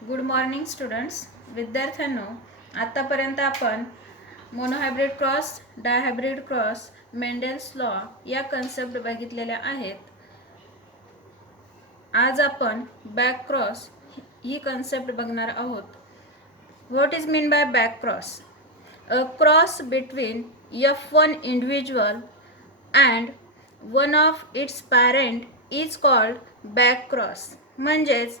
Good morning students. विद्यार्थ्यांनो, आतापर्यंत आपण monohybrid cross, dihybrid cross, Mendel's law या कन्सेप्ट बघितलेल्या आहेत. आज आपण बॅक क्रॉस ही कन्सेप्ट बघणार आहोत. What is mean by back cross? A cross between F1 individual and one of its parent is called back cross. म्हणजेच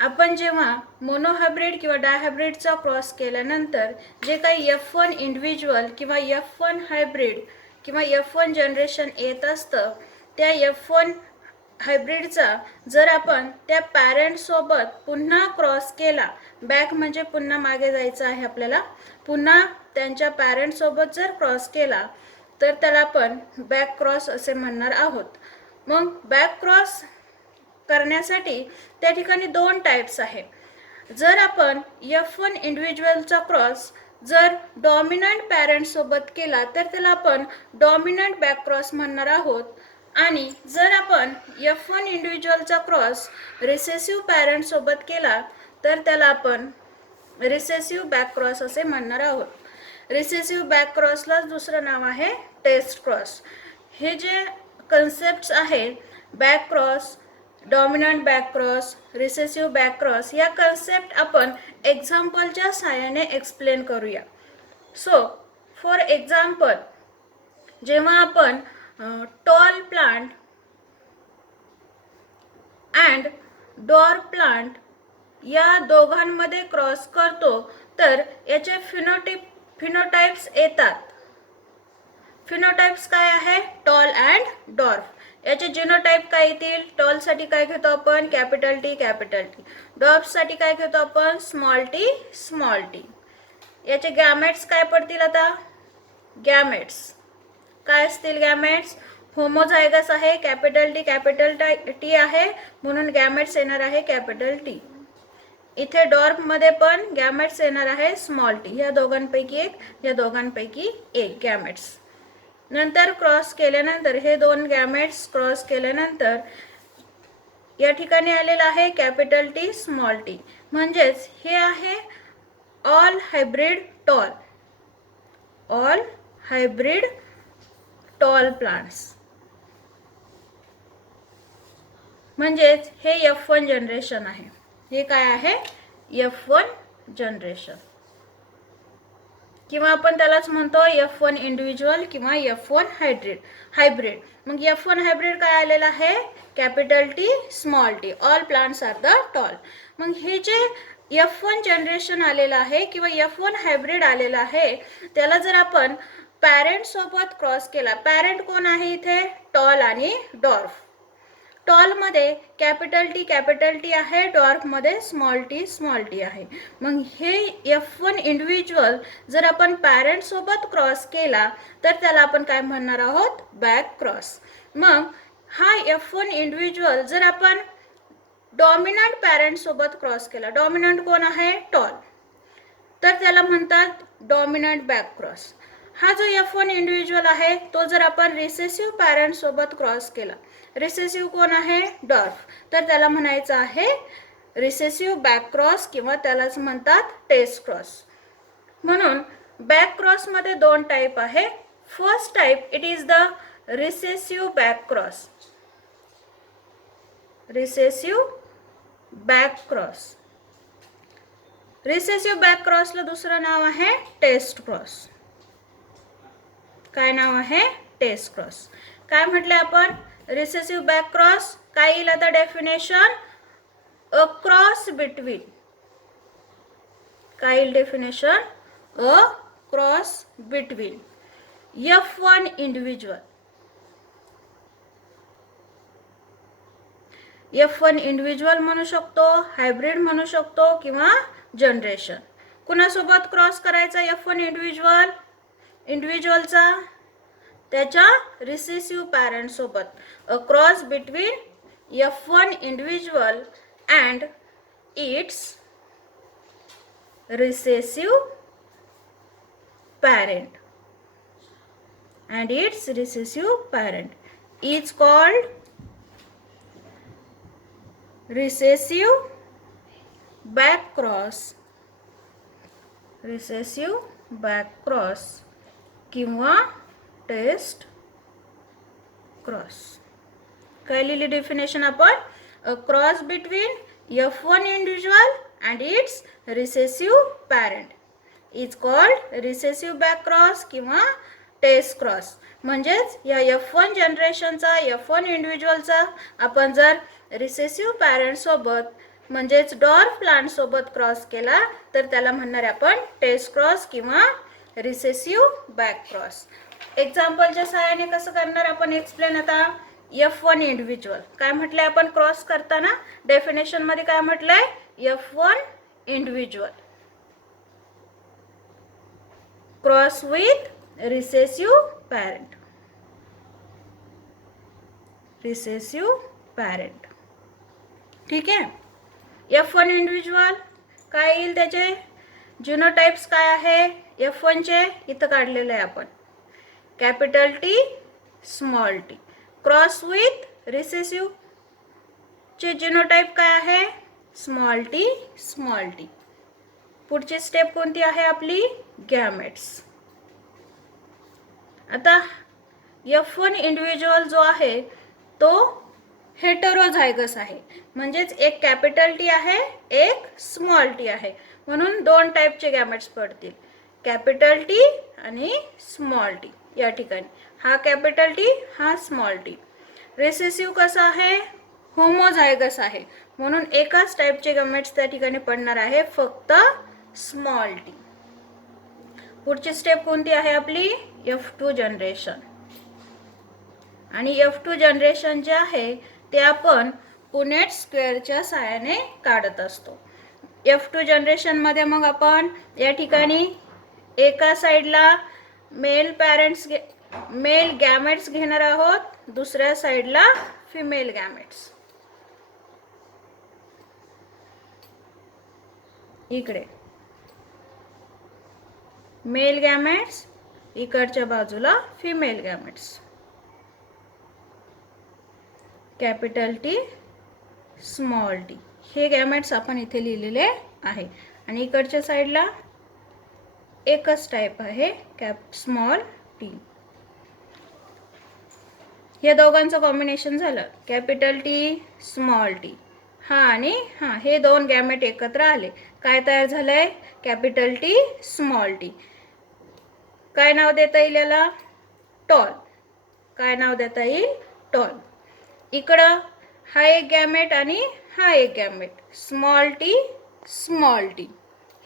आपण जेव्हा मोनोहायब्रिड किंवा डायहायब्रिडचा क्रॉस केल्यानंतर जे काही F1 इंडिव्हिज्युअल किंवा F1 हायब्रिड किंवा F1 जनरेशन येत असतं, त्या F1 हायब्रिडचा जर आपण त्या पॅरेंटसोबत पुन्हा क्रॉस केला, बॅक म्हणजे पुन्हा मागे जायचं आहे आपल्याला, पुन्हा त्यांच्या पॅरेंटसोबत जर क्रॉस केला तर त्याला आपण बॅक क्रॉस असे म्हणणार आहोत. मग बॅक क्रॉस करण्यासाठी त्या ठिकाणी दोन टाइप्स आहेत. जर आपण F1 इंडिव्हिज्युअलचा क्रॉस जर डॉमिनंट पॅरेंट सोबत केला तर त्याला आपण डॉमिनंट बॅक क्रॉस म्हणणार आहोत. आणि जर आपण F1 इंडिव्हिज्युअलचा क्रॉस रिसेसिव्ह पॅरेंट सोबत केला तर त्याला आपण रिसेसिव्ह बॅक क्रॉस असे म्हणणार आहोत. रिसेसिव्ह बॅक क्रॉसला दुसरं नाव आहे टेस्ट क्रॉस. हे जे कन्सेप्ट्स आहेत, back cross, dominant back cross, recessive back cross, या कन्सेप्ट आपण एक्झाम्पलच्या साहाय्याने एक्सप्लेन करूया. सो फॉर एक्झाम्पल, जेव्हा आपण tall plant and dwarf plant या दोघांमध्ये क्रॉस करतो तर याचे फिनोटाइप्स येतात. फिनोटाइप्स काय आहे? Tall and dwarf. याचे जिनोटाइप काय येतील? टॉलसाठी काय घेतो आपण? Capital T capital T. डॉर्फसाठी काय घेतो आपण? Small t small t. याचे गॅमेट्स काय पडतील आता? गॅमेट्स काय असतील? गॅमेट्स होमोझायगस आहे, कॅपिटल टी आहे, म्हणून गॅमेट्स येणार आहे कॅपिटल टी. इथे डॉर्फ मध्ये पण गॅमेट्स येणार आहे स्मॉल टी. या दोघांपैकी एक, या दोघांपैकी एक गॅमेट्स. नंतर क्रॉस केल्यानंतर हे दोन गॅमेट्स क्रॉस केल्यानंतर या ठिकाणी आलेला आहे कॅपिटल टी स्मॉल टी. म्हणजेच हे आहे all hybrid tall, all hybrid tall plants. म्हणजेच हे F1 जनरेशन आहे. हे काय आहे? F1 जनरेशन, किंवा आपण त्यालाच म्हणतो F1 इंडिव्हिज्युअल किंवा F1 हायब्रिड. मग F1 हायब्रिड काय आलेला आहे? Capital T small T. All plants are the tall. मग हे जे F1 जनरेशन आलेलं आहे किंवा F1 हायब्रिड आलेलं आहे, त्याला जर आपण पॅरेंट सोबत क्रॉस केला, पॅरेंट कोण आहे इथे? टॉल आणि डॉर्फ. टॉल मध्ये कॅपिटल टी आहे, डॉर्फ मध्ये स्मॉल टी आहे. मग हे F1 इंडिव्हिज्युअल जर आपण पॅरेंट सोबत क्रॉस केला तर त्याला आपण काय म्हणणार आहोत? Back cross. मग हा F1 इंडिव्हिज्युअल जर आपण डॉमिनंट पॅरेंट सोबत क्रॉस केला, डॉमिनंट कोण आहे? टॉल, तर त्याला म्हणतात डॉमिनंट बॅक क्रॉस. हा जो F1 इंडिव्हिज्युअल आहे तो जर आपण रिसेसिव्ह पॅरेंट सोबत क्रॉस केला, रिसेसिव्ह कोण आहे? डॉर्फ, तर त्याला म्हणायचं आहे रिसेसिव्ह बॅक क्रॉस किंवा त्यालाच म्हणतात टेस्ट क्रॉस. म्हणून बॅक क्रॉस मध्ये दोन टाइप आहे. First type, it is the recessive back cross. Recessive back cross. Recessive back क्रॉसला दुसरं नाव आहे टेस्ट क्रॉस. काय नाव आहे? Test cross. काय म्हटले आपण? रिसेसिव्ह बॅक क्रॉस काय येईल आता डेफिनेशन? अ क्रॉस बिटवीन, काय येईल definition? A cross between F1 individual, F1 individual म्हणू शकतो, हायब्रिड म्हणू शकतो किंवा जनरेशन. कुणासोबत क्रॉस करायचा F1 इंडिव्हिज्युअलचा? त्याच्या रिसेसिव्ह पॅरेंट सोबत. अ cross between F1 individual and it's recessive parent, and its recessive parent is called recessive back cross किंवा taste cross. काय लिहिली डेफिनेशन आपण? अ cross between F1 individual and it's recessive parent is called recessive back cross किंवा taste cross. म्हणजेच या F1 जनरेशनचा F1 इंडिव्हिज्युअलचा आपण जर recessive parent सोबत म्हणजेच डॉर्फ प्लांट सोबत क्रॉस केला तर त्याला म्हणणार आपण टेस्ट क्रॉस किंवा रिसेसिव्ह बॅक क्रॉस. एक्झाम्पलच्या सहाय्याने कसं करणार आपण एक्सप्लेन आता. F1 इंडिव्हिज्युअल काय म्हटलंय आपण क्रॉस करताना डेफिनेशन मध्ये काय म्हटलंय? F1 individual cross with recessive parent. ठीक आहे. F1 इंडिव्हिज्युअल काय येईल? त्याचे जिनोटाइप्स काय आहे F1 चे? इथं काढलेलं आहे आपण. Capital T small t. Cross with recessive चे जिनोटाइप काय आहे? Small T. पुढची स्टेप कोणती आहे आपली? गॅमेट्स. आता F1 इंडिव्हिज्युअल जो आहे तो हेटेरोझायगस आहे. म्हणजेच एक कॅपिटल टी आहे, एक स्मॉल टी आहे. म्हणून दोन टाईपचे गॅमेट्स पडतील, कॅपिटल टी आणि स्मॉल टी. या ठिकाणी हा कॅपिटल टी, हा स्मॉल टी. रिसेसिव्ह कसा आहे? होमोझायगस आहे. म्हणून एकाच टाईपचे गॅमेट्स त्या ठिकाणी पडणार आहे, फक्त स्मॉल टी. पुढची स्टेप कोणती आहे आपली? F2 generation. आणि F2 जनरेशन जे आहे ते आपण पुनेट स्क्वेअरच्या सहाय्याने काढत असतो. F2 जनरेशन मध्ये मग आपण या ठिकाणी एका साइडला मेल गॅमेट्स घेणार आहोत, दुसऱ्या साइडला फिमेल गॅमेट्स. इकडे मेल गॅमेट्स, इकडच्या बाजूला female gametes. Capital T small T हे गॅमेट्स आपण इथे लिहिलेले आहे. आणि इकडच्या साइडला एकच टाइप आहे, स्मॉल टी. हे दोघांचं कॉम्बिनेशन झालं, कॅपिटल टी स्मॉल टी. हा आणि हा, हे दोन गॅमेट एकत्र आले, काय तयार झालंय? Capital T small T. काय नाव देता येईल याला? टॉल. काय नाव देता येईल? टॉल. इकडं हा एक गॅमेट आणि हा एक गॅमेट, स्मॉल टी.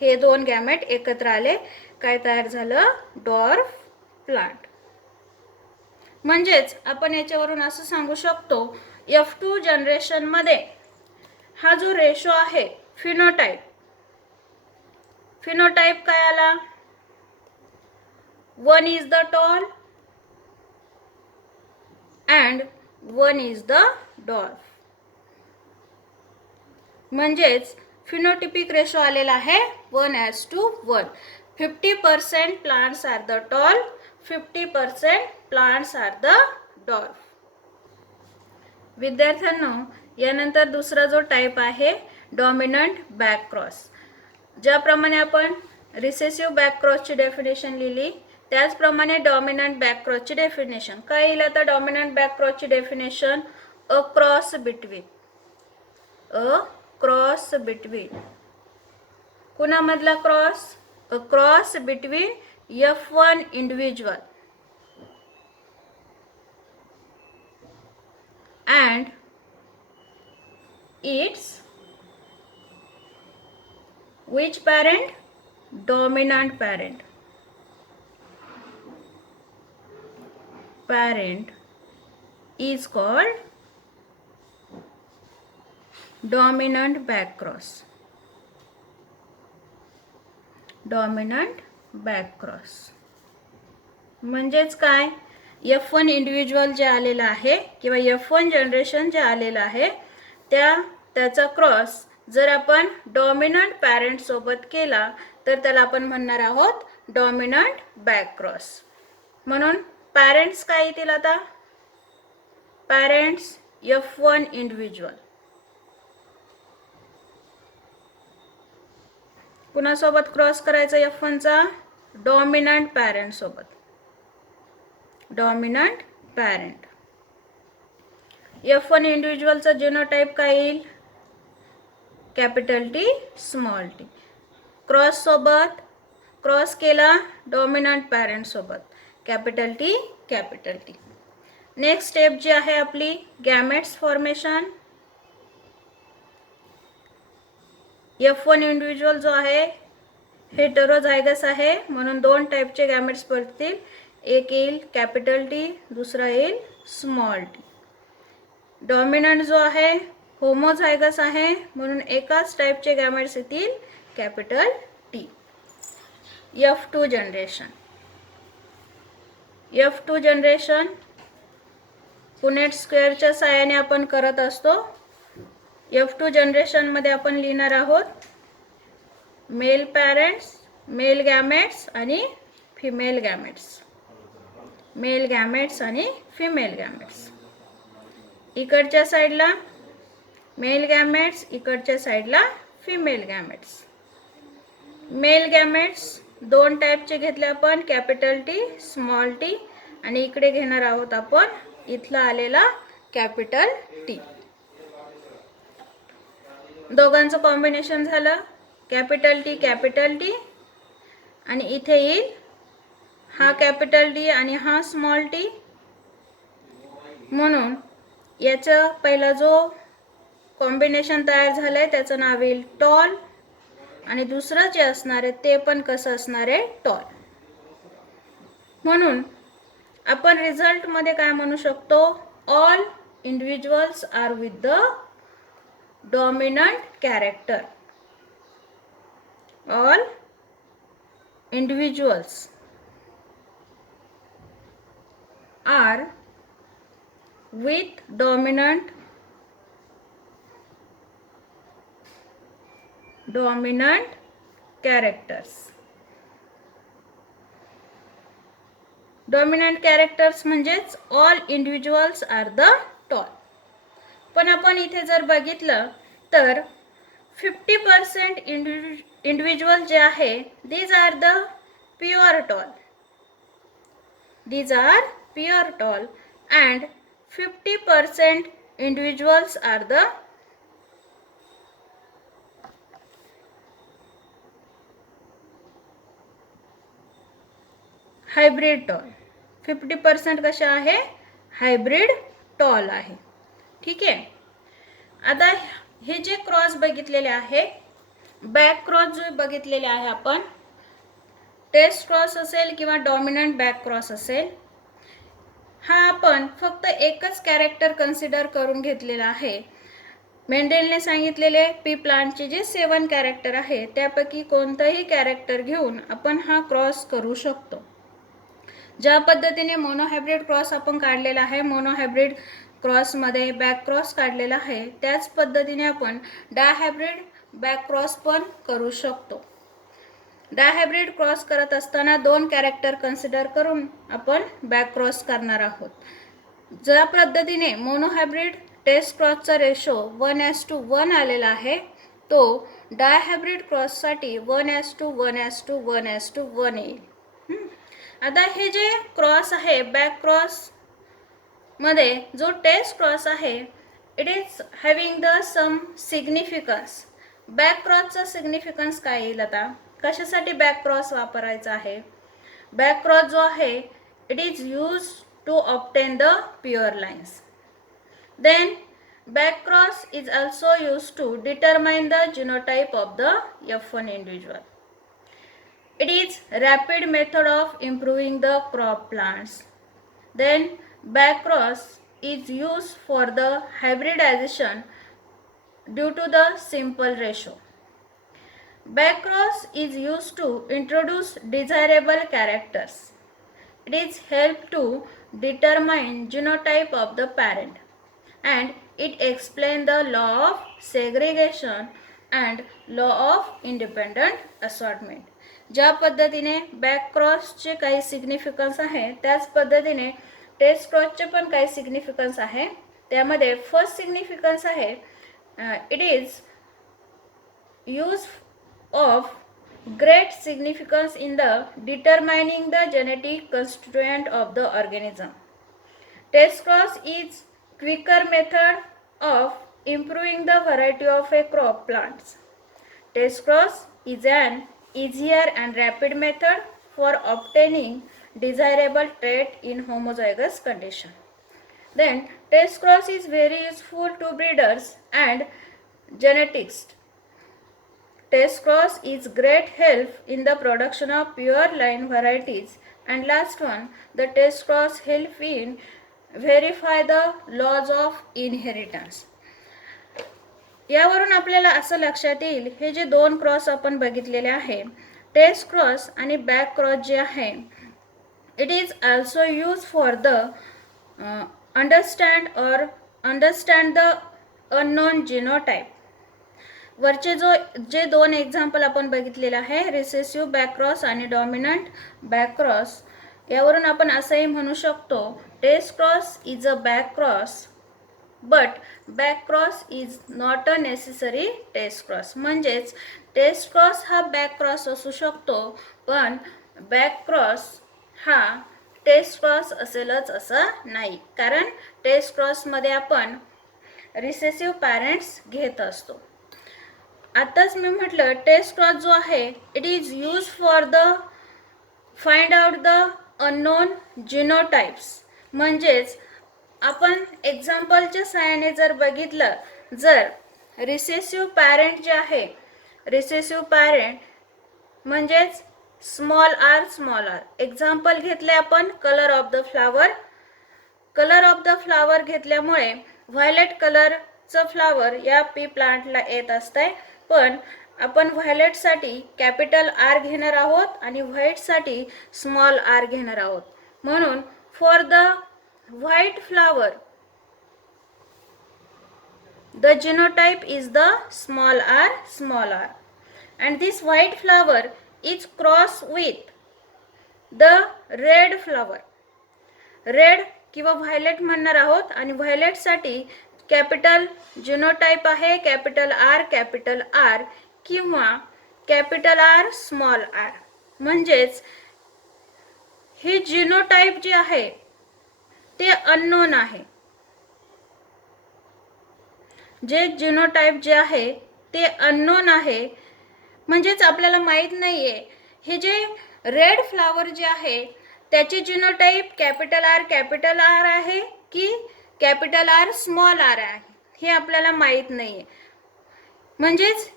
हे दोन गॅमेट एकत्र आले, काय तयार झालं? Dwarf plant. म्हणजेच आपण याच्यावरून असं सांगू शकतो, F2 जनरेशन मध्ये हा जो रेशो आहे फिनोटाइप काय आला? 1 is the tall and 1 is the dwarf. म्हणजेच फिनोटिपिक रेशो आलेला आहे 1:1. 50% plants are the tall, 50% plants are the dwarf. विद्यार्थ्यांनो, यानंतर दुसरा जो टाइप आहे डॉमिनंट बॅक क्रॉस. ज्याप्रमाणे आपण रिसेसिव्ह बॅक क्रॉसची डेफिनेशन लिहिली, त्याचप्रमाणे डॉमिनंट बॅक क्रॉसची डेफिनेशन काय येईल आता? डॉमिनंट बॅक क्रॉसची डेफिनेशन अ क्रॉस बिटवीन कुणामधला cross? A cross between F1 individual and its which parent? Dominant parent is called dominant back cross. म्हणजेच काय? F1 इंडिव्हिज्युअल जे आलेलं आहे किंवा F1 जनरेशन जे आलेलं आहे त्याचा क्रॉस जर आपण डॉमिनंट पॅरेंट सोबत केला तर त्याला आपण म्हणणार आहोत डॉमिनंट बॅक क्रॉस. म्हणून पॅरेंट्स काय येतील आता? पॅरेंट्स F1 इंडिव्हिज्युअल कुणासोबत क्रॉस करायचा F1चा? डॉमिनंट पॅरेंट सोबत. Dominant parent. F1 इंडिव्हिज्युअलचा जिनोटाइप काय येईल? Capital T small t. Cross सोबत क्रॉस केला डॉमिनंट पॅरेंट सोबत, capital T capital T. Next step जी आहे आपली गॅमेट्स फॉर्मेशन. F1 इंडिव्हिज्युअल जो आहे हेटेरोझायगस आहे, म्हणून दोन टाईपचे गॅमेट्स पडतील. एक येईल कॅपिटल टी, दुसरा येईल स्मॉल टी. डॉमिनंट जो आहे होमोझायगस आहे, म्हणून एकाच टाईपचे गॅमेट्स येतील capital T. F2 generation. F2 generation Punnett स्क्वेअरच्या साहाय्याने आपण करत असतो. F2 जनरेशन मध्ये आपण लिहिणार आहोत मेल पॅरेंट्स, मेल गॅमेट्स आणि फिमेल गॅमेट्स. मेल गॅमेट्स आणि फिमेल गॅमेट्स. इकडच्या साईडला मेल गॅमेट्स, इकडच्या साईडला फिमेल गॅमेट्स. मेल गॅमेट्स दोन टाईपचे घेतले आपण, कॅपिटल टी स्मॉल टी, आणि इकडे घेणार आहोत आपण इथला आलेला कॅपिटल टी. दोघांचं कॉम्बिनेशन झालं कॅपिटल टी, आणि इथे येईल हा कॅपिटल टी आणि हा स्मॉल टी. म्हणून याचा पहिला जो कॉम्बिनेशन तयार झालंय त्याचं नाव येईल टॉल, आणि दुसरं जे असणार आहे ते पण कसं असणार आहे? टॉल. म्हणून आपण रिझल्ट मध्ये काय म्हणू शकतो? All individuals are with the dominant character. All individuals are with dominant characters. Dominant characters म्हणजेच all individuals are the tall. पण आपण इथे जर बघितलं तर 50% इंडिव्हिज्युअल जे आहे these are the pure tall. These are pure tall and 50% individuals are the hybrid tall. 50% कसे आहे? हायब्रिड टॉल आहे. ठीक आहे. आता हे जे क्रॉस बघितलेले आहे, बॅक क्रॉस जो बघितलेले आहे आपण, टेस्ट क्रॉस असेल किंवा डॉमिनंट बॅक क्रॉस असेल, हा आपण फक्त एकच कॅरेक्टर कन्सिडर करून घेतलेला आहे. मेंडेलने सांगितलेले पी प्लांटचे जे 7 कॅरेक्टर आहे त्यापैकी कोणताही कॅरेक्टर घेऊन आपण हा क्रॉस करू शकतो. ज्या पद्धतीने मोनोहायब्रिड क्रॉस आपण काढलेला आहे, मोनोहायब्रिड क्रॉस मध्ये बॅक क्रॉस काढलेला आहे, त्याच पद्धतीने आपण डायहायब्रिड बॅक क्रॉस पण करू शकतो. डायहायब्रिड क्रॉस करत असताना 2 कॅरेक्टर कन्सिडर करून आपण बॅक क्रॉस करणार आहोत. ज्या पद्धतीने मोनोहायब्रिड टेस्ट क्रॉसचा रेशो 1:1 आलेला आहे, तो डायहायब्रिड क्रॉससाठी 1:1:1:1 येईल. आता हे जे क्रॉस आहे बॅक क्रॉस मध्ये जो टेस्ट क्रॉस आहे, it is having the some significance. Back क्रॉसचा सिग्निफिकन्स काय येईल? आता कशासाठी बॅक क्रॉस वापरायचा आहे? बॅक क्रॉस जो आहे it is use to obtain the pure lines. Then back cross is also used to determine the genotype of the F1 individual. It is rapid method of improving the crop plants. Then back cross is used for the hybridization due to the simple ratio. Back cross is used to introduce desirable characters. It is help to determine genotype of the parent, and it explains the law of segregation and law of independent assortment. ज्या पद्धतीने back क्रॉसचे काही significance आहे त्याच पद्धतीने taste क्रॉसचे पण काही significance आहे. त्यामध्ये फर्स्ट सिग्निफिकन्स आहे it is use of great significance in the determining the genetic constituent of the organism. Test cross is quicker method of improving the variety of a crop plants. Test cross is an easier and rapid method for obtaining desirable trait in homozygous condition. Then test cross is very useful to breeders and geneticists. Test cross is great help in the production of pure line varieties. And last one, the test cross help in verify the laws of inheritance. यावरून आपल्याला असं लक्षात येईल, हे जे दोन cross आपण बघितलेले आहे, टेस्ट क्रॉस आणि बॅक क्रॉस जे आहे, it is also use for the understand the unknown genotype. वरचे जे दोन एक्झाम्पल आपण बघितलेले आहे, रिसेसिव्ह बॅकक्रॉस आणि डॉमिनंट बॅकक्रॉस, यावरून आपण असंही म्हणू शकतो, test cross is a backcross but backcross is not a necessary test cross. म्हणजेच टेस्ट क्रॉस हा बॅकक्रॉस असू शकतो, पण बॅकक्रॉस हा टेस्ट क्रॉस असेलच असं नाही, कारण टेस्ट क्रॉसमध्ये आपण रिसेसिव्ह पॅरेंट्स घेत असतो. आताच मी म्हटलं टेस्ट क्रॉस जो आहे, it is use for the find out the unknown जिनोटाइप्स. म्हणजेच आपण एक्झाम्पलच्या सहाय्याने जर बघितलं, जर रिसेसिव्ह पॅरेंट जे आहे, रिसेसिव्ह पॅरेंट म्हणजेच small R small R. Example घेतले आपण colour of the flower. Colour of the flower घेतल्यामुळे व्हायलेट कलरचं फ्लावर या पी प्लांटला येत असतंय, पण आपण व्हायलेटसाठी कॅपिटल आर घेणार आहोत आणि व्हाईटसाठी स्मॉल आर घेणार आहोत. म्हणून for the white flower the genotype is the small r, and this white flower is crossed with the red flower. Red किंवा व्हायलेट म्हणणार आहोत आणि व्हायलेट साठी कॅपिटल जिनोटाइप आहे कॅपिटल आर किंवा कॅपिटल आर स्मॉल आर. म्हणजेच हे genotype जे आहे ते अननोन आहे. जे जिनोटाइप जे आहे ते अननोन आहे, म्हणजेच आपल्याला माहित नाहीये हे जे रेड फ्लावर जे आहे त्याचे जिनोटाइप कॅपिटल आर आहे की कॅपिटल आर स्मॉल आर आहे, हे आपल्याला माहित नाहीये. म्हणजेच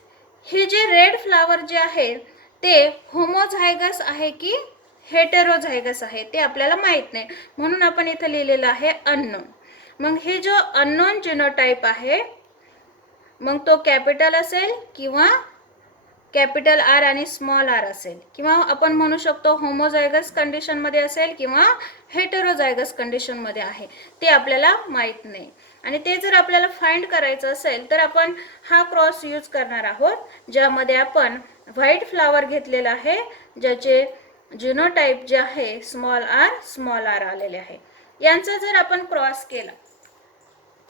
हे जे रेड फ्लावर जे आहे ते होमोझायगस आहे की हेटेरोझायगस आहे ते आपल्याला माहित नाही, म्हणून आपण इथे लिहिलेलं आहे अननोन. मग हे जो अननोन जिनोटाइप आहे, मग तो कॅपिटल असेल किंवा कॅपिटल आर आणि स्मॉल आर असेल, किंवा आपण म्हणू शकतो होमोझायगस कंडिशन मध्ये असेल किंवा हेटेरोझायगस कंडिशन मध्ये आहे, ते आपल्याला माहित नाही. आणि ते जर आपल्याला फाइंड करायचं असेल तर आपण हा क्रॉस यूज करणार आहोत, ज्यामध्ये आपण व्हाईट फ्लावर घेतलेला आहे, ज्याचे जिनोटाइप जे आहे स्मॉल आर आलेले आहे. यांचा जर आपण क्रॉस केला,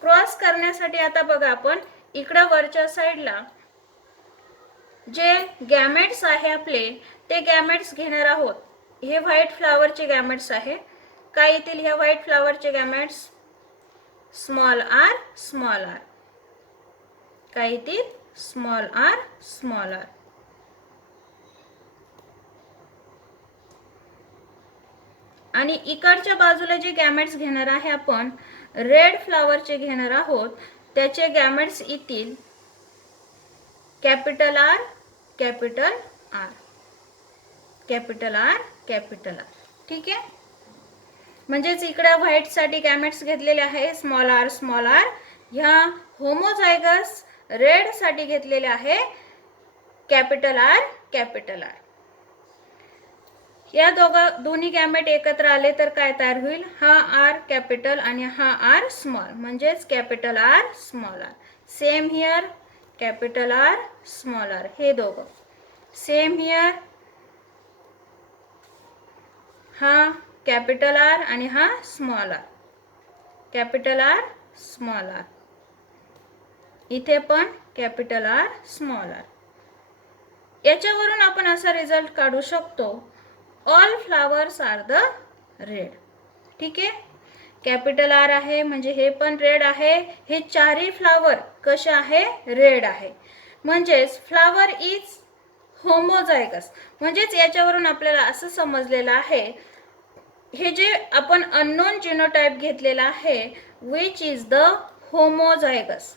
क्रॉस करण्यासाठी आता बघा आपण इकडे वरच्या साइडला जे गॅमेट्स आहे आपले ते गॅमेट्स घेणार आहोत. हे व्हाईट फ्लावरचे गॅमेट्स आहे. काय येतील ह्या व्हाईट फ्लावरचे गॅमेट्स? Small R. काय येतील? Small R. आणि इकडच्या बाजूला जे गॅमेट्स घेणार आहे आपण रेड फ्लावरचे घेणार आहोत, त्याचे गॅमेट्स येतील कॅपिटल आर. ठीक आहे. म्हणजेच इकडे व्हाईट साठी गॅमेट्स घेतलेले आहे स्मॉल आर. ह्या होमोझायगस रेड साठी घेतलेले आहे कॅपिटल आर. या दोन्ही गॅमेट एकत्र आले तर काय तयार होईल? हा आर कॅपिटल आणि हा आर स्मॉल, म्हणजेच capital R small R. Same here capital R small R, हे दोघं सेम हियर. हा कॅपिटल आर आणि हा small R, capital R small R. इथे पण कॅपिटल आर स्मॉल आर. याच्यावरून आपण असा रिझल्ट काढू शकतो, all flowers are the red. ठीक आहे, कॅपिटल आर आहे म्हणजे हे पण रेड आहे. हे चारही फ्लावर कसे आहे, रेड आहे. म्हणजेच फ्लावर इज होमोझायगस. म्हणजेच याच्यावरून आपल्याला असं समजलेलं आहे, हे जे आपण अननोन जिनोटाइप घेतलेला आहे, which is the homozygous.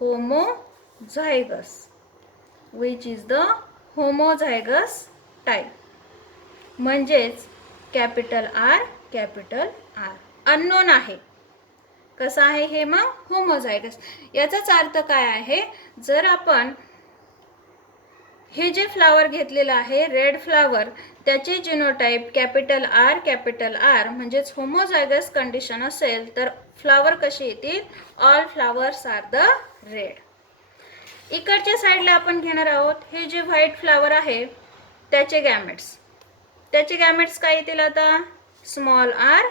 Homozygous, which is the homozygous type. म्हणजेच कॅपिटल आर अननोन आहे. कसं आहे हे, मग होमोझायगस. याचाच अर्थ काय आहे, जर आपण हे जे फ्लावर घेतलेलं आहे, रेड फ्लावर, त्याचे जिनोटाइप कॅपिटल आर म्हणजेच होमोझायगस कंडिशन असेल, तर फ्लावर कसे येतील, all flowers are the red. इकडच्या साईडला आपण घेणार आहोत, हे जे व्हाईट फ्लावर आहे त्याचे गॅमेट्स. त्याचे गॅमेट्स काय येतील आता, स्मॉल आर.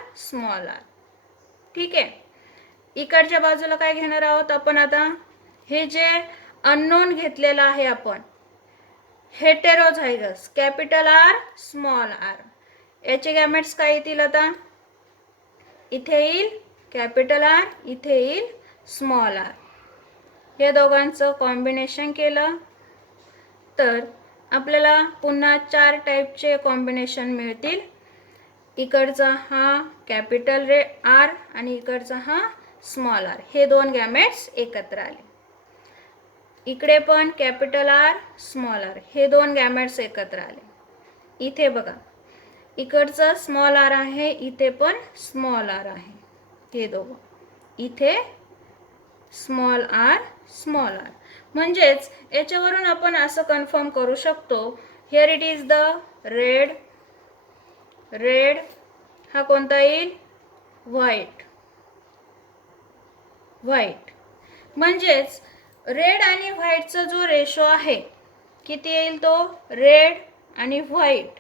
ठीक आहे. इकडच्या बाजूला काय घेणार आहोत आपण आता, हे जे अननोन घेतलेलं आहे आपण, हेटेरोझायगस, कॅपिटल आर. याचे गॅमेट्स काय येतील आता, इथे येईल कॅपिटल आर, इथे येईल स्मॉल आर. या दोघांचं कॉम्बिनेशन केलं तर आपल्याला पुन्हा 4 टाईपचे कॉम्बिनेशन मिळतील. इकडचा हा कॅपिटल आर आणि इकडचा हा स्मॉल आर, हे दोन गॅमेट्स एकत्र आले. इकडे पण कॅपिटल आर, स्मॉल आर, हे दोन गॅमेट्स एकत्र आले. इथे बघा, इकडचं स्मॉल आर आहे, इथे पण स्मॉल आर आहे, हे दोघं. इथे स्मॉल आर. म्हणजेच याच्यावरून आपण असं कन्फर्म करू शकतो, here it is the red. हा कोणता येईल, व्हाईट. म्हणजेच रेड आणि व्हाईटचा जो रेशो आहे, किती येईल तो, रेड आणि व्हाईट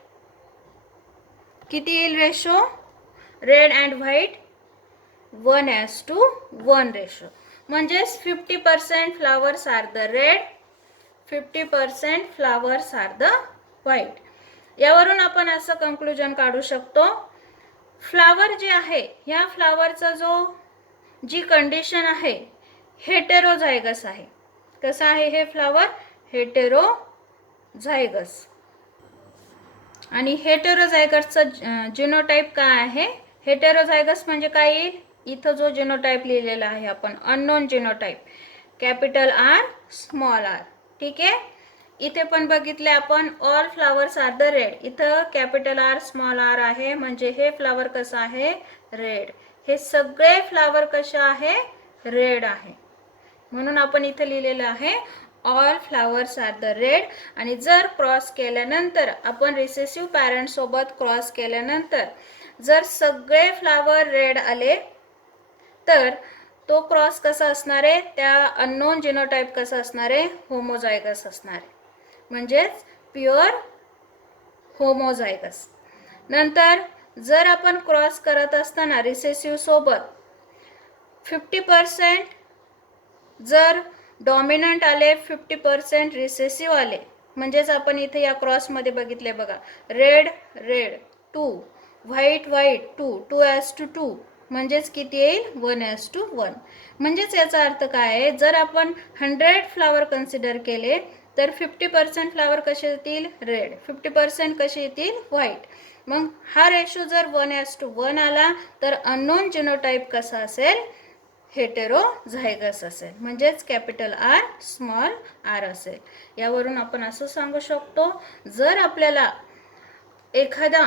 किती येईल ratio, red and white 1:1 ratio. म्हणजेच 50% flowers are the red, 50% flowers are the white. यावरून आपण असं कंक्लुजन काढू शकतो, फ्लावर जे आहे, ह्या फ्लावरचा जी कंडिशन आहे, हेटेरोझायगस आहे. कसं आहे हे फ्लावर, हेटेरोझायगस. आणि हेटेरोझायगसचं जिनोटाइप काय आहे, हेटेरोझायगस म्हणजे काय येईल, इथं जो जिनोटाइप लिहिलेला आहे आपण, unknown genotype, capital R, small R. ठीक आहे. इथे पण बघितले आपण, all flowers are the red. इथं कॅपिटल आर, स्मॉल आर आहे, म्हणजे हे फ्लावर कसं आहे, रेड. हे सगळे फ्लावर कसे आहे, रेड आहे. म्हणून आपण इथे लिहिलेलं आहे, all flowers are the red. आणि जर क्रॉस केल्यानंतर, आपण रिसेसिव्ह पॅरेंट सोबत क्रॉस केल्यानंतर जर सगळे फ्लावर रेड आले, तर तो क्रॉस कसा असणार आहे, त्या अननोन जिनोटाइप कसा असणार आहे, होमोझायगस असणार आहे. म्हणजेच प्युअर होमोझायगस. नंतर जर आपण क्रॉस करत असताना रिसेसिव्ह सोबत 50% जर डॉमिनंट आले, 50% रिसेसिव्ह आले, म्हणजेच आपण इथे या क्रॉसमध्ये बघितले बघा, रेड 2, व्हाईट 2, 2:2, म्हणजेच किती येईल, 1:1. म्हणजेच याचा अर्थ काय आहे, जर आपण 100 फ्लावर कन्सिडर केले, तर 50% फ्लावर कसे येतील, रेड, 50% कसे येतील, व्हाईट. मग हा रेशो जर 1:1 आला, तर अननोन जिनोटाइप कसा असेल, हेटेरोझायगस असेल. म्हणजेच कॅपिटल आर, स्मॉल आर असेल. यावरून आपण असं सांगू शकतो, जर आपल्याला एखादा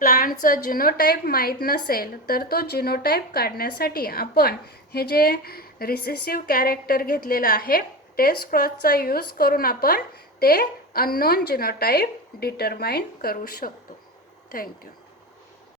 प्लांटचा जिनोटाइप माहीत नसेल, तर तो जिनोटाइप काढण्यासाठी आपण हे जे रिसेसिव्ह कॅरेक्टर घेतलेलं आहे, टेस्ट क्रॉसचा यूज करून आपण ते अननोन जिनोटाइप डिटरमाइन करू शकतो. थँक्यू.